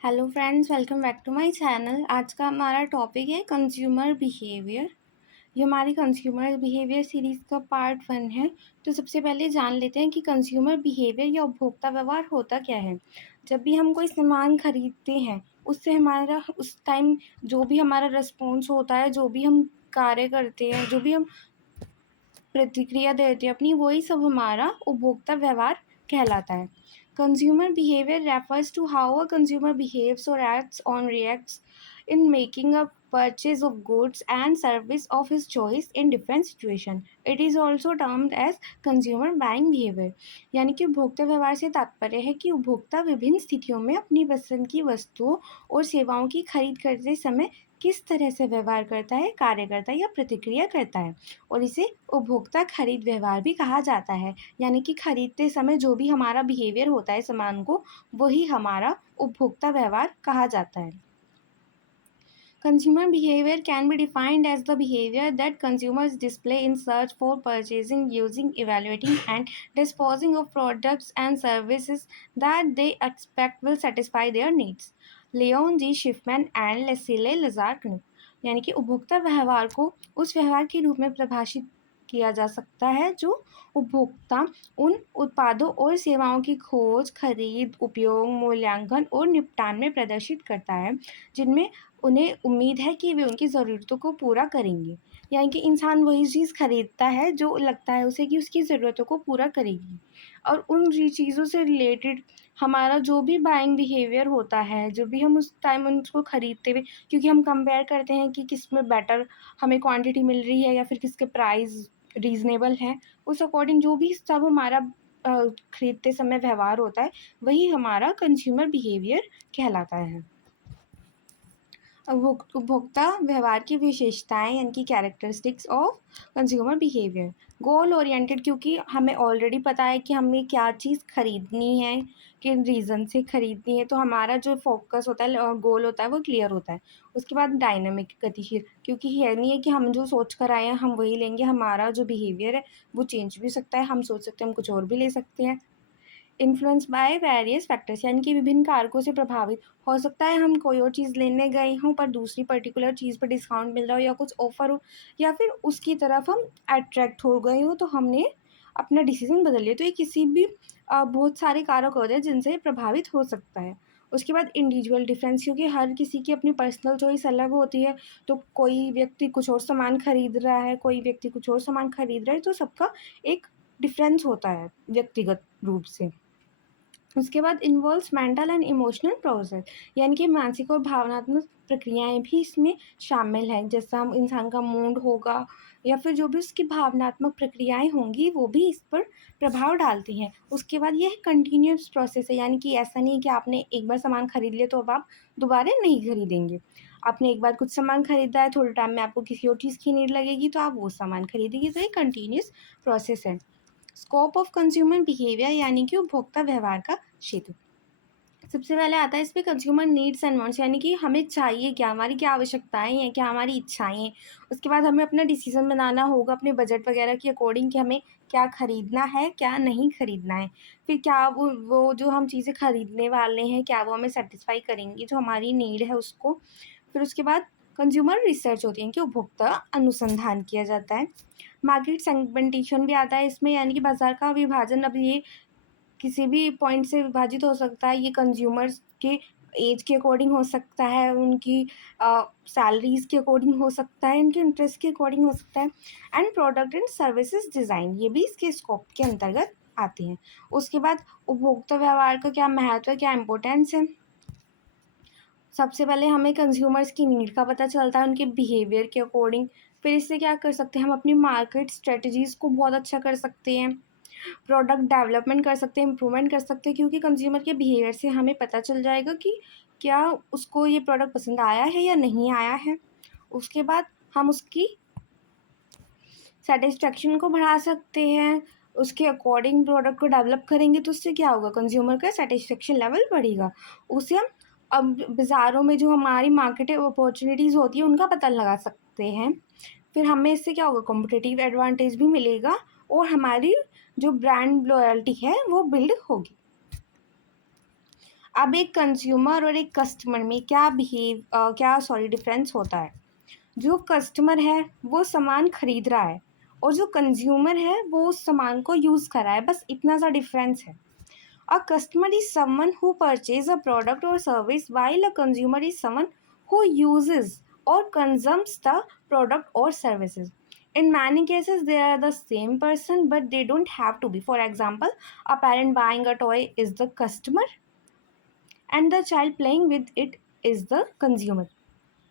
Hello friends, welcome back to my channel. आज का हमारा टॉपिक है कंज्यूमर बिहेवियर। ये हमारी कंज्यूमर बिहेवियर सीरीज़ का पार्ट 1 है। तो सबसे पहले जान लेते हैं कि कंज्यूमर बिहेवियर या उपभोक्ता व्यवहार होता क्या है। जब भी हम कोई सामान खरीदते हैं, उससे हमारा उस टाइम जो भी हमारा रिस्पॉन्स होता है, जो भी हम कार्य करते हैं, जो भी हम प्रतिक्रिया देते हैं अपनी, वही सब हमारा उपभोक्ता व्यवहार कहलाता है। Consumer behaviour refers to how a consumer behaves or acts on reacts in making a purchase of goods and service of his choice in different situation. It is also termed as consumer buying behavior. यानी कि उपभोक्ता व्यवहार से तात्पर्य है कि उपभोक्ता विभिन्न स्थितियों में अपनी पसंद की वस्तुओं और सेवाओं की खरीद करते समय किस तरह से व्यवहार करता है, कार्य करता है या प्रतिक्रिया करता है, और इसे उपभोक्ता खरीद व्यवहार भी कहा जाता है। यानी कि खरीदते समय जो भी हमारा बिहेवियर होता है सामान को, वही हमारा उपभोक्ता व्यवहार कहा जाता है। Consumer behavior can be defined as the behavior that consumers display in search for purchasing, using, evaluating, and disposing of products and services that they expect will satisfy their needs. Leon G. Schiffman and Leslie Lazar यानी कि उपभोक्ता व्यवहार को उस व्यवहार के रूप में परिभाषित किया जा सकता है जो उपभोक्ता उन उत्पादों और सेवाओं की खोज, खरीद, उपयोग, मूल्यांकन और निपटान में प्रदर्शित करता है जिनमें उन्हें उम्मीद है कि वे उनकी ज़रूरतों को पूरा करेंगे। यानी कि इंसान वही चीज़ खरीदता है जो लगता है उसे कि उसकी ज़रूरतों को पूरा करेगी, और उन चीज़ों से रिलेटेड हमारा जो भी बाइंग बिहेवियर होता है, जो भी हम उस टाइम उसको खरीदते हुए, क्योंकि हम कंपेयर करते हैं कि किस में बेटर हमें क्वांटिटी मिल रही है या फिर किसके प्राइस रीज़नेबल है, उस अकॉर्डिंग जो भी सब हमारा खरीदते समय व्यवहार होता है, वही हमारा कंज्यूमर बिहेवियर कहलाता है। उपभोक्ता व्यवहार की विशेषताएं यानी कि characteristics of consumer behaviour. Goal oriented, क्योंकि हमें ऑलरेडी पता है कि हमें क्या चीज़ खरीदनी है, किन रीज़न से खरीदनी है, तो हमारा जो फोकस होता है और गोल होता है वो क्लियर होता है। उसके बाद डायनामिक, गतिशील, क्योंकि ये नहीं है कि हम जो सोच कर आए हैं हम वही लेंगे, हमारा जो बिहेवियर है वो चेंज भी हो सकता है, हम सोच सकते हैं हम कुछ और भी ले सकते हैं। इन्फ्लुएंस बाय वेरियस फैक्टर्स, यानी कि विभिन्न कारकों से प्रभावित हो सकता है। हम कोई और चीज़ लेने गए हों पर दूसरी पर्टिकुलर चीज़ पर डिस्काउंट मिल रहा हो या कुछ ऑफर हो, या फिर उसकी तरफ हम अट्रैक्ट हो गए हो तो हमने अपना डिसीजन बदल लिया। तो ये किसी भी बहुत सारे कारक होते हैं जिनसे प्रभावित हो सकता है। उसके बाद इंडिविजुअल डिफरेंस, क्योंकि हर किसी की अपनी पर्सनल चॉइस अलग होती है, तो कोई व्यक्ति कुछ और सामान खरीद रहा है, कोई व्यक्ति कुछ और सामान खरीद रहा है, तो सबका एक डिफरेंस होता है व्यक्तिगत रूप से। उसके बाद involves mental and emotional process, यानी कि मानसिक और भावनात्मक प्रक्रियाएं भी इसमें शामिल हैं। जैसा हम इंसान का मूड होगा या फिर जो भी उसकी भावनात्मक प्रक्रियाएं होंगी वो भी इस पर प्रभाव डालती हैं। उसके बाद यह कंटिन्यूस प्रोसेस है, यानी कि ऐसा नहीं है कि आपने एक बार सामान खरीद लिया तो अब आप दोबारा नहीं खरीदेंगे। आपने एक बार कुछ सामान खरीदा है, थोड़े टाइम में आपको किसी और चीज़ की नीड लगेगी तो आप वो सामान खरीदेंगे। तो ये कंटिन्यूस प्रोसेस है। स्कोप ऑफ कंज्यूमर बिहेवियर, यानी कि उपभोक्ता व्यवहार का क्षेत्र। सबसे पहले आता है इसमें कंज्यूमर नीड्स एंड वांट्स, यानी कि हमें चाहिए क्या, हमारी क्या आवश्यकताएं हैं, क्या हमारी इच्छाएं हैं। उसके बाद हमें अपना डिसीजन बनाना होगा अपने बजट वगैरह के अकॉर्डिंग कि हमें क्या खरीदना है, क्या नहीं खरीदना है। फिर क्या वो जो हम चीज़ें खरीदने वाले हैं क्या वो हमें सेटिस्फाई करेंगी, जो हमारी नीड है उसको। फिर उसके बाद कंज्यूमर रिसर्च होती है कि उपभोक्ता अनुसंधान किया जाता है। मार्केट सेगमेंटेशन भी आता है इसमें, यानी कि बाजार का विभाजन। अब ये किसी भी पॉइंट से विभाजित हो सकता है, ये कंज्यूमर्स के एज के अकॉर्डिंग हो सकता है, उनकी सैलरीज के अकॉर्डिंग हो सकता है, इनके इंटरेस्ट के अकॉर्डिंग हो सकता है। And product and services design, ये भी इसके स्कोप के अंतर्गत आते हैं। उसके बाद उपभोक्ता व्यवहार का क्या महत्व है, क्या इम्पोर्टेंस है। सबसे पहले हमें कंज्यूमर्स की नीड का पता चलता है उनके बिहेवियर के अकॉर्डिंग। फिर इससे क्या कर सकते हैं, हम अपनी मार्केट स्ट्रेटजीज़ को बहुत अच्छा कर सकते हैं, प्रोडक्ट डेवलपमेंट कर सकते हैं, इम्प्रूवमेंट कर सकते हैं, क्योंकि कंज्यूमर के बिहेवियर से हमें पता चल जाएगा कि क्या उसको ये प्रोडक्ट पसंद आया है या नहीं आया है। उसके बाद हम उसकी सेटिस्फेक्शन को बढ़ा सकते हैं, उसके अकॉर्डिंग प्रोडक्ट को डेवलप करेंगे तो उससे क्या होगा, कंज्यूमर का सेटिस्फेक्शन लेवल बढ़ेगा। उसे हम अब बाज़ारों में जो हमारी मार्केट अपॉर्चुनिटीज़ होती है उनका पता लगा सकते हैं। फिर हमें इससे क्या होगा, कॉम्पिटिटिव एडवांटेज भी मिलेगा और हमारी जो ब्रांड लॉयल्टी है वो बिल्ड होगी। अब एक कंज्यूमर और एक कस्टमर में क्या डिफरेंस होता है। जो कस्टमर है वो सामान खरीद रहा है और जो कंज्यूमर है वो उस सामान को यूज़ कर रहा है, बस इतना सा डिफरेंस है। A customer is someone who purchase a product or service while a consumer is someone who uses or consumes the product or services. In many cases, they are the same person, but they don't have to be. For example, a parent buying a toy is the customer, and the child playing with it is the consumer.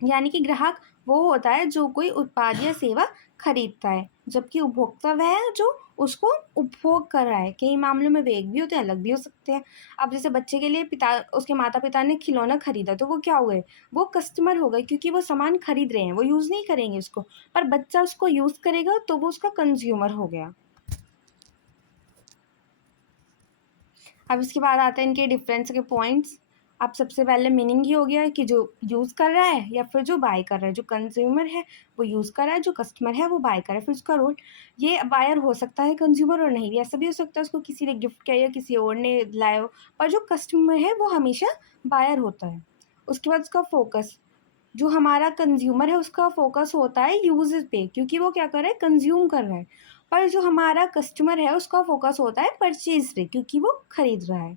यानी कि ग्राहक वो होता है जो कोई उत्पाद या सेवा खरीदता है, जबकि उपभोक्ता वह है जो उसको उपभोग कर रहा है। कई मामलों में वे एक भी होते हैं, अलग भी हो सकते हैं। अब जैसे बच्चे के लिए पिता उसके माता पिता ने खिलौना खरीदा तो वो क्या हुए, वो कस्टमर हो गए, क्योंकि वो सामान खरीद रहे हैं, वो यूज़ नहीं करेंगे उसको, पर बच्चा उसको यूज़ करेगा तो वो उसका कंज्यूमर हो गया। अब इसके बाद आते हैं इनके डिफरेंस के पॉइंट्स। अब सबसे पहले मीनिंग ही हो गया कि जो यूज़ कर रहा है या फिर जो बाय कर रहा है। जो कंज्यूमर है वो यूज़ कर रहा है, जो कस्टमर है वो बाय कर रहा है। फिर उसका रोल, ये बायर हो सकता है कंज्यूमर और नहीं भी, ऐसा भी हो सकता है उसको किसी ने गिफ्ट किया या किसी और ने लाया हो, पर जो कस्टमर है वो हमेशा बायर होता है। उसके बाद उसका फोकस, जो हमारा कंज्यूमर है उसका फोकस होता है यूज पे, क्योंकि वो क्या कर रहा है, कंज्यूम कर रहा है। पर जो हमारा कस्टमर है उसका फोकस होता है परचेज पे, क्योंकि वो खरीद रहा है।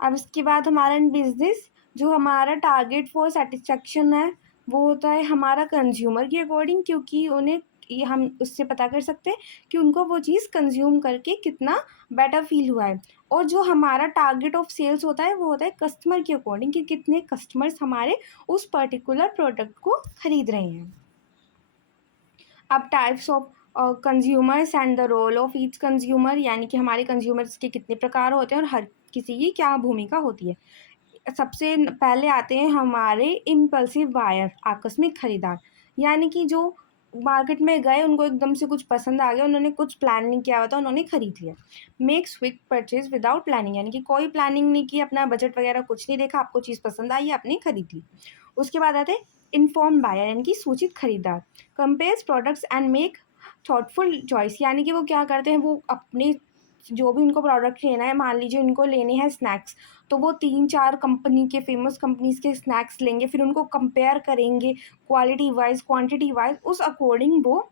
अब इसके बाद हमारा बिजनेस, जो हमारा टारगेट फॉर सेटिस्फेक्शन है वो होता है हमारा कंज्यूमर के अकॉर्डिंग, क्योंकि उन्हें ये हम उससे पता कर सकते हैं कि उनको वो चीज़ कंज्यूम करके कितना बेटर फील हुआ है। और जो हमारा टारगेट ऑफ सेल्स होता है वो होता है कस्टमर के अकॉर्डिंग, कि कितने कस्टमर्स हमारे उस पर्टिकुलर प्रोडक्ट को खरीद रहे हैं। अब types of consumers and the role of each consumer, यानी कि हमारे कंज्यूमर्स के कितने प्रकार होते हैं और हर किसी की क्या भूमिका होती है। सबसे पहले आते हैं हमारे इम्पल्सिव बायर, आकस्मिक खरीदार, यानी कि जो मार्केट में गए, उनको एकदम से कुछ पसंद आ गया, उन्होंने कुछ प्लान नहीं किया हुआ था, उन्होंने खरीद लिया। Makes quick purchase without planning, यानी कि कोई प्लानिंग नहीं की, अपना बजट वगैरह कुछ नहीं देखा, आपको चीज़ पसंद आई, आपने खरीद ली। उसके बाद आते हैं इन्फॉर्म बायर, यानी कि सूचित खरीदार। Compares products and make thoughtful choice, यानी कि वो क्या करते हैं, वो अपने जो भी उनको प्रोडक्ट लेना है, मान लीजिए उनको लेने हैं स्नैक्स, तो वो 3-4 कंपनी के, फेमस कंपनीज़ के स्नैक्स लेंगे, फिर उनको कंपेयर करेंगे क्वालिटी वाइज़, क्वांटिटी वाइज़, उस अकॉर्डिंग वो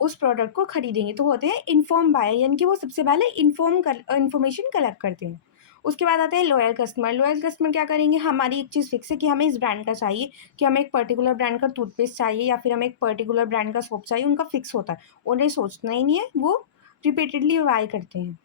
उस प्रोडक्ट को खरीदेंगे। तो होते हैं इन्फॉर्म बायर, यानी कि वो सबसे पहले इन्फॉर्मेशन कलेक्ट करते हैं। उसके बाद आते हैं लॉयल कस्टमर। लॉयल कस्टमर क्या करेंगे, हमारी एक चीज़ फिक्स है कि हमें इस ब्रांड का चाहिए, कि हमें एक पर्टिकुलर ब्रांड का टूथपेस्ट चाहिए या फिर हमें एक पर्टिकुलर ब्रांड का सोप चाहिए, उनका फिक्स होता है, उन्हें सोचना ही नहीं है, वो रिपीटेडली बाय करते हैं।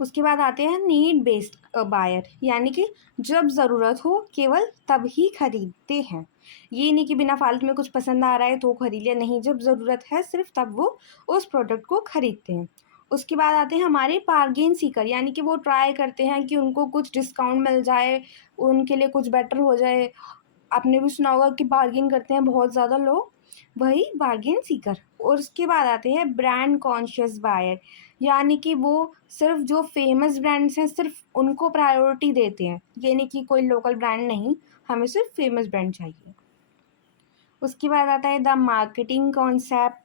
उसके बाद आते हैं नीड बेस्ड बायर, यानी कि जब ज़रूरत हो केवल तब ही खरीदते हैं। ये नहीं कि बिना फालतू में कुछ पसंद आ रहा है तो खरीद लिया, नहीं, जब ज़रूरत है सिर्फ तब वो उस प्रोडक्ट को खरीदते हैं। उसके बाद आते हैं हमारे बार्गेन सीकर, यानी कि वो ट्राई करते हैं कि उनको कुछ डिस्काउंट मिल जाए, उनके लिए कुछ बेटर हो जाए। आपने भी सुना होगा कि बार्गेन करते हैं बहुत ज़्यादा लोग, वही बार्गेन सीकर। और उसके बाद आते हैं ब्रांड कॉन्शियस बायर, यानी कि वो सिर्फ जो फेमस ब्रांड्स हैं सिर्फ उनको प्रायोरिटी देते हैं, ये नहीं कि कोई लोकल ब्रांड नहीं, हमें सिर्फ फेमस ब्रांड चाहिए। उसके बाद आता है the marketing concept.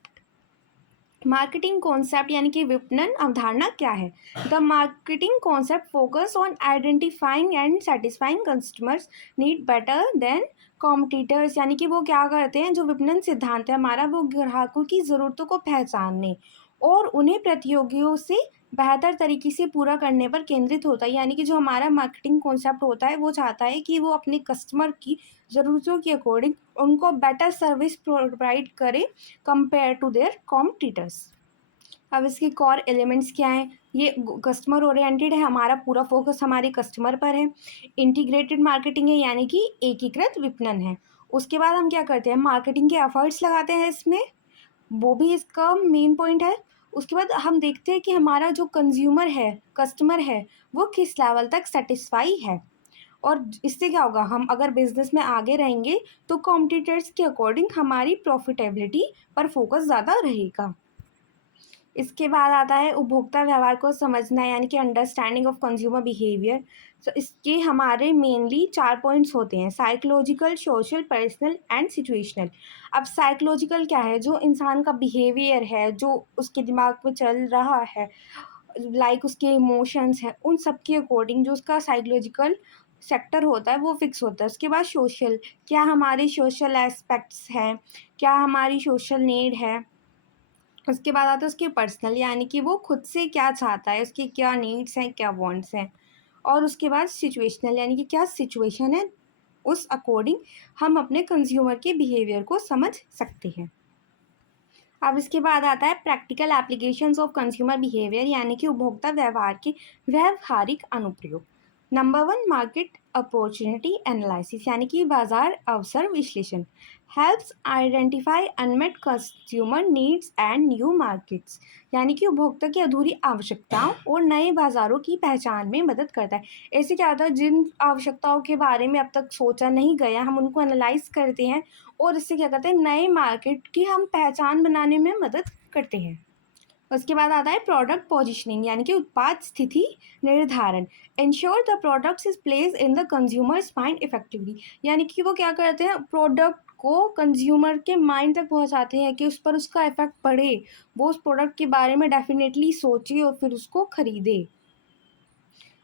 Marketing concept यानी कि विपणन अवधारणा क्या है। The marketing concept focus on identifying and satisfying customers need better than competitors, यानी कि वो क्या करते हैं, जो विपणन सिद्धांत है हमारा, वो ग्राहकों की ज़रूरतों को पहचानने और उन्हें प्रतियोगियों से बेहतर तरीके से पूरा करने पर केंद्रित होता है। यानी कि जो हमारा मार्केटिंग कॉन्सेप्ट होता है वो चाहता है कि वो अपने कस्टमर की ज़रूरतों के अकॉर्डिंग उनको बेटर सर्विस प्रोवाइड करे कंपेयर टू देयर कॉम्पिटिटर्स। अब इसके कोर एलिमेंट्स क्या हैं, ये कस्टमर ओरिएंटेड है, हमारा पूरा फोकस हमारे कस्टमर पर है। इंटीग्रेटेड मार्केटिंग है, यानी कि एकीकृत विपणन है। उसके बाद हम क्या करते हैं, मार्केटिंग के एफर्ट्स लगाते हैं इसमें, वो भी इसका मेन पॉइंट है। उसके बाद हम देखते हैं कि हमारा जो कंज्यूमर है, कस्टमर है, वो किस लेवल तक सेटिस्फाई है। और इससे क्या होगा, हम अगर बिजनेस में आगे रहेंगे तो कॉम्पिटिटर्स के अकॉर्डिंग हमारी प्रॉफिटेबिलिटी पर फोकस ज़्यादा रहेगा। इसके बाद आता है उपभोक्ता व्यवहार को समझना, यानी कि अंडरस्टैंडिंग ऑफ कंज्यूमर बिहेवियर। तो इसके हमारे मेनली 4 पॉइंट्स होते हैं, psychological, social, personal and situational. अब साइकोलॉजिकल क्या है, जो इंसान का बिहेवियर है, जो उसके दिमाग में चल रहा है, लाइक उसके इमोशंस हैं, उन सब के अकॉर्डिंग जो उसका साइकोलॉजिकल सेक्टर होता है वो फिक्स होता है। उसके बाद सोशल, क्या हमारे सोशल एस्पेक्ट्स हैं, क्या हमारी सोशल नीड है। उसके बाद आता है उसके पर्सनल, यानी कि वो खुद से क्या चाहता है, उसकी क्या नीड्स हैं, क्या वांट्स हैं। और उसके बाद सिचुएशनल, यानी कि क्या सिचुएशन है, उस अकॉर्डिंग हम अपने कंज्यूमर के बिहेवियर को समझ सकते हैं। अब इसके बाद आता है practical applications of consumer behaviour, यानी कि उपभोक्ता व्यवहार के व्यावहारिक अनुप्रयोग। नंबर 1, मार्केट अपॉर्चुनिटी एनालिसिस, यानी कि बाजार अवसर विश्लेषण। Helps identify unmet consumer needs and new markets, यानी कि उपभोक्ता की अधूरी आवश्यकताओं और नए बाजारों की पहचान में मदद करता है। ऐसे क्या होता है, जिन आवश्यकताओं के बारे में अब तक सोचा नहीं गया, हम उनको एनालाइज करते हैं और इससे क्या करते हैं, नए मार्केट की हम पहचान बनाने में मदद करते हैं। उसके बाद आता है प्रोडक्ट पोजिशनिंग, यानी कि उत्पाद स्थिति निर्धारण। Ensure the products is place in the consumers mind effectively, यानी कि वो क्या करते हैं, प्रोडक्ट को कंज्यूमर के माइंड तक पहुंचाते हैं कि उस पर उसका इफेक्ट पड़े, वो उस प्रोडक्ट के बारे में डेफिनेटली सोचे और फिर उसको खरीदे।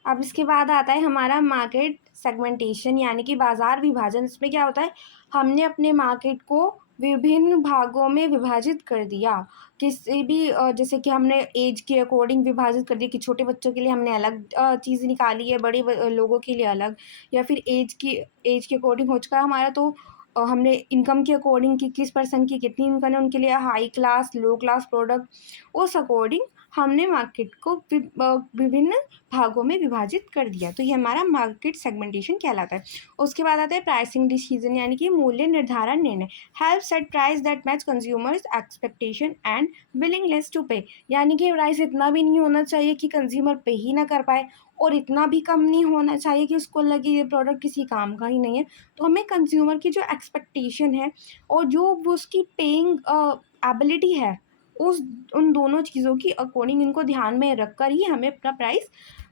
अब इसके बाद आता है हमारा मार्केट सेगमेंटेशन, यानी कि बाजार विभाजन। इसमें क्या होता है, हमने अपने मार्केट को विभिन्न भागों में विभाजित कर दिया। किसी भी जैसे कि हमने एज के अकॉर्डिंग विभाजित कर दिया कि छोटे बच्चों के लिए हमने अलग चीज़ निकाली है, बड़े लोगों के लिए अलग, या फिर एज के अकॉर्डिंग हो चुका है हमारा। तो हमने इनकम के अकॉर्डिंग कि किस पर्सन की कितनी इनकम है, उनके लिए हाई क्लास, लो क्लास प्रोडक्ट, उस अकॉर्डिंग हमने मार्केट को विभिन्न भागों में विभाजित कर दिया। तो ये हमारा मार्केट सेगमेंटेशन कहलाता है। उसके बाद आता है प्राइसिंग डिसीजन, यानी कि मूल्य निर्धारण निर्णय। Help set price that match consumers expectation and willingness to pay, यानी कि प्राइस इतना भी नहीं होना चाहिए कि कंज्यूमर पे ही ना कर पाए, और इतना भी कम नहीं होना चाहिए कि उसको लगे ये प्रोडक्ट किसी काम का ही नहीं है। तो हमें कंज्यूमर की जो एक्सपेक्टेशन है और जो वो उसकी पेइंग एबिलिटी है, उस उन दोनों चीज़ों की अकॉर्डिंग इनको ध्यान में रखकर ही हमें अपना प्राइस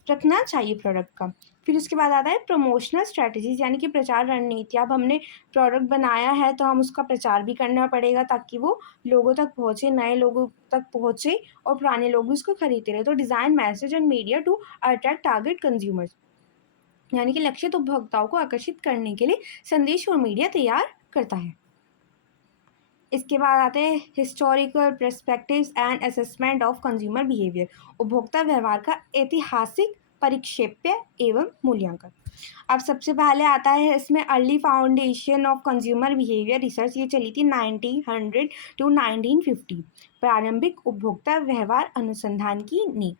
रखना चाहिए प्रोडक्ट का। फिर उसके बाद आता है प्रमोशनल स्ट्रैटेजीज, यानी कि प्रचार रणनीति। अब हमने प्रोडक्ट बनाया है तो हम उसका प्रचार भी करना पड़ेगा ताकि वो लोगों तक पहुँचे, नए लोगों तक पहुँचे और पुराने लोग भी उसको खरीदते रहे। तो design, message and media to attract target consumers, यानी कि लक्षित उपभोक्ताओं को आकर्षित करने के लिए संदेश और मीडिया तैयार करता है। इसके बाद आते हैं historical perspectives and assessment of consumer behaviour, उपभोक्ता व्यवहार का ऐतिहासिक परिक्षेप्य एवं मूल्यांकन। अब सबसे पहले आता है इसमें early foundation of consumer behaviour research, ये चली थी 1900 टू 1950, प्रारंभिक उपभोक्ता व्यवहार अनुसंधान की नींव।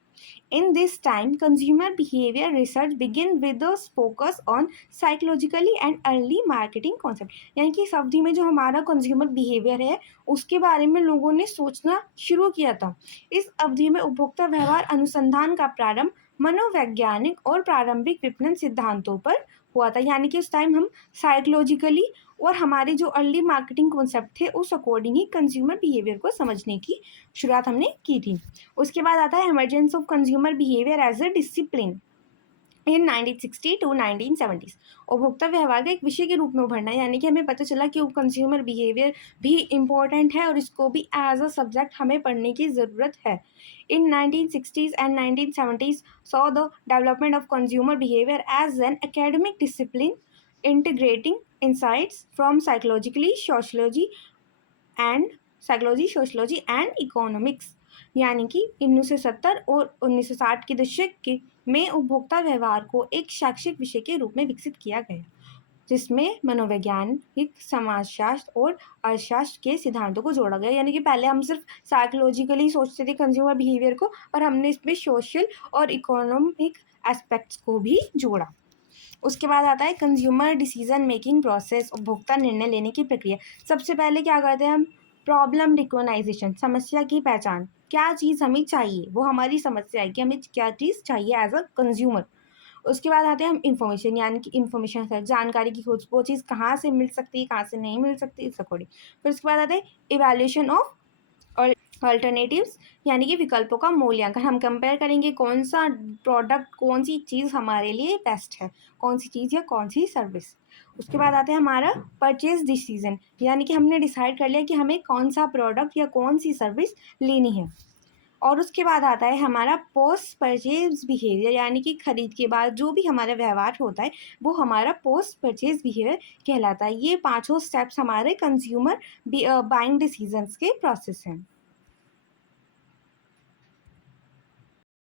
In this time, consumer behavior research begin with a focus on psychologically and early marketing concept, यानी कि इस अवधि में जो हमारा कंज्यूमर बिहेवियर है उसके बारे में लोगों ने सोचना शुरू किया था। इस अवधि में उपभोक्ता व्यवहार अनुसंधान का प्रारंभ मनोवैज्ञानिक और प्रारंभिक विपणन सिद्धांतों पर हुआ था, यानी कि उस टाइम हम साइकोलॉजिकली और हमारे जो अर्ली मार्केटिंग कॉन्सेप्ट थे उस अकॉर्डिंग ही कंज्यूमर बिहेवियर को समझने की शुरुआत हमने की थी। उसके बाद आता है emergence of consumer behaviour as a discipline in 1960 to 1970, उपभोक्ता व्यवहार का एक विषय के रूप में उभरना, यानी कि हमें पता चला कि कंज्यूमर बिहेवियर भी इम्पोर्टेंट है और इसको भी एज अ सब्जेक्ट हमें पढ़ने की ज़रूरत है। In 1960s and 1970s saw the development of consumer behaviour as an academic discipline integrating insights from psychology, sociology and economics, यानी कि 1970 और 1960 के दशक के में उपभोक्ता व्यवहार को एक शैक्षिक विषय के रूप में विकसित किया गया, जिसमें मनोवैज्ञानिक, समाजशास्त्र और अर्थशास्त्र के सिद्धांतों को जोड़ा गया। यानी कि पहले हम सिर्फ साइकोलॉजिकली सोचते थे कंज्यूमर बिहेवियर को, और हमने इसमें सोशल और इकोनॉमिक एस्पेक्ट्स को भी जोड़ा। उसके बाद आता है कंज्यूमर डिसीजन मेकिंग प्रोसेस, उपभोक्ता निर्णय लेने की प्रक्रिया। सबसे पहले क्या करते हैं हम, प्रॉब्लम रिकॉग्नाइजेशन, समस्या की पहचान, क्या चीज़ हमें चाहिए, वो हमारी समस्या है कि हमें क्या चीज़ चाहिए एज अ कंज्यूमर। उसके बाद आते हैं हम इंफॉर्मेशन, यानी कि इंफॉर्मेशन है जानकारी की खोज, वो चीज़ कहाँ से मिल सकती है, कहाँ से नहीं मिल सकती, इस अकॉर्डिंग। फिर उसके बाद आते हैं इवैल्यूएशन ऑफ अल्टरनेटिव्स, यानी कि विकल्पों का मूल्यांकन। हम कंपेयर करेंगे कौन सा प्रोडक्ट, कौन सी चीज़ हमारे लिए बेस्ट है, कौन सी चीज़ या कौन सी सर्विस। उसके बाद आता है हमारा परचेज डिसीजन, यानी कि हमने डिसाइड कर लिया कि हमें कौन सा प्रोडक्ट या कौन सी सर्विस लेनी है। और उसके बाद आता है हमारा पोस्ट परचेज़ बिहेवियर, यानी कि खरीद के बाद जो भी हमारा व्यवहार होता है, वो हमारा पोस्ट परचेज़ बिहेवियर कहलाता है। ये पाँचों स्टेप्स हमारे कंज़्यूमर बाइंग डिसीज़न्स के प्रोसेस हैं।